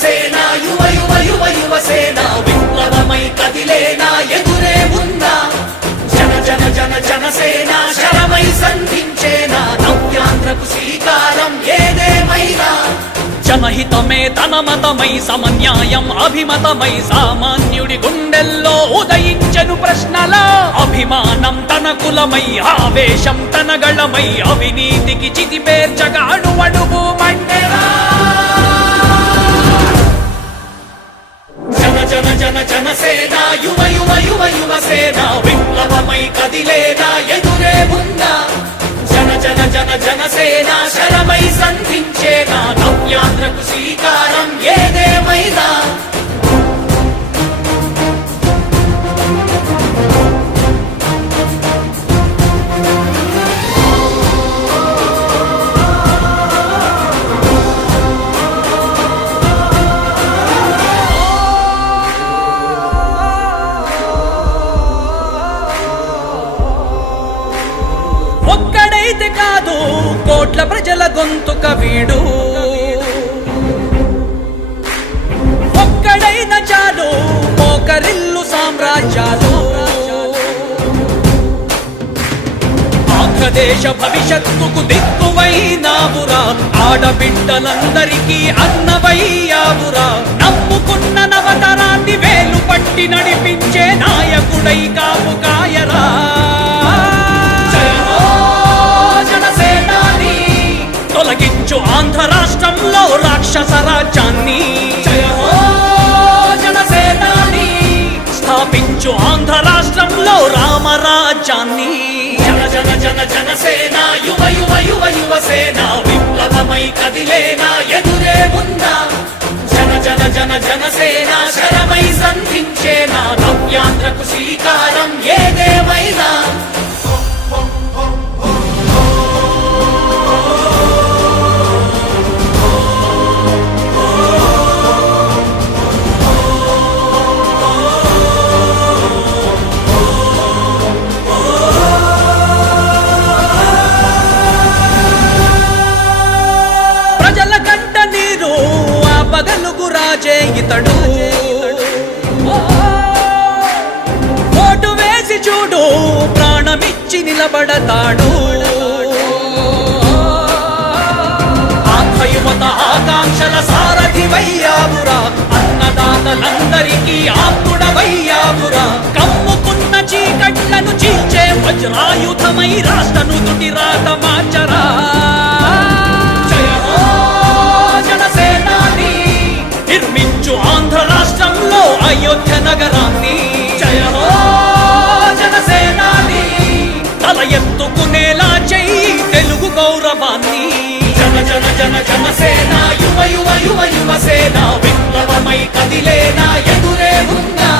జనసేన యువ యువ యువ యువసేన విప్లవమై కదిలేనా ఎదురే ఉందా జన జన జన జనసేన శరమై సంధించేనా నవ్యాంధ్రకు శ్రీకారం ఏదేమైనా జనహితమే తన మతమై సమన్యాయం అభిమతమై సామాన్యుడి గుండెల్లో ఉదయించెను ప్రశ్నల అభిమానం తన కులమై ఆవేశం తన గళమై అవినీతికి చితిపేర్చగా అణువణువు మండెరా జన జన జన జనసేన యువ యువ యువ యువసేన విప్లవమై కదిలేనా ఎదురే ఉందా జన జన జన జనసేన శరమై సంధించేనా నవ్యాంధ్రకు శ్రీకారం ఏదేమైనా ఒక్కడైతే కాదు కోట్ల ప్రజల గొంతుక వీడు ఒక్కడైన చాలు మోకరిల్లు సామ్రాజ్యాలు ఆంధ్రదేశ భవిష్యత్తుకు దిక్కువైనావురా ఆడబిడ్డలందరికీ అన్నవయ్యావురా నమ్ముకున్న నవతరాన్ని వేలు పట్టి నడిపించే నాయకుడై కాపు కాయరా తొలగించు ఆంధ్ర రాష్ట్రంలో రాక్షస రాజ్యాన్ని జనసేనాని స్థాపించు ఆంధ్ర రాష్ట్రంలో రామరాజ్యాన్ని జన జన జన జనసేన యువ యువ యువ యువసేన విప్లవమై కదిలేనా ఎదురే ఉందా జన జన జన జనసేన శరమై సంధించేనా నవ్యాంధ్రకు శ్రీకారం ఏదేమైనా ఇతడు ఓటు వేసి చూడు ప్రాణమిచ్చి నిలబడతాడు ఆంధ్ర యువత ఆకాంక్షల సారథివయ్యావురా అన్నదాతలందరికీ ఆత్ముడవయ్యావురా కమ్ముకున్న చీకట్లను చీల్చే వజ్రాయుధమై రాష్ట్రను తుటి రాత మార్చరా నిర్మించు ఆంధ్ర రాష్ట్రంలో అయోధ్య నగరాన్ని జయ హో జనసేనాని తల ఎత్తుకునేలా చెయ్యి తెలుగు గౌరవాన్ని జన జన జన జనసేన యువ యువ యువ యువసేన విప్లవమై కదిలేనా ఎదురే ఉందా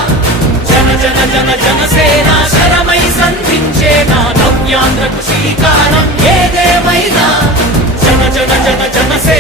జన జన జన జనసేన శరమై సంధించేనా నవ్యాంధ్రకు శ్రీకారం ఏదేమైనా జన జన జన జనసేన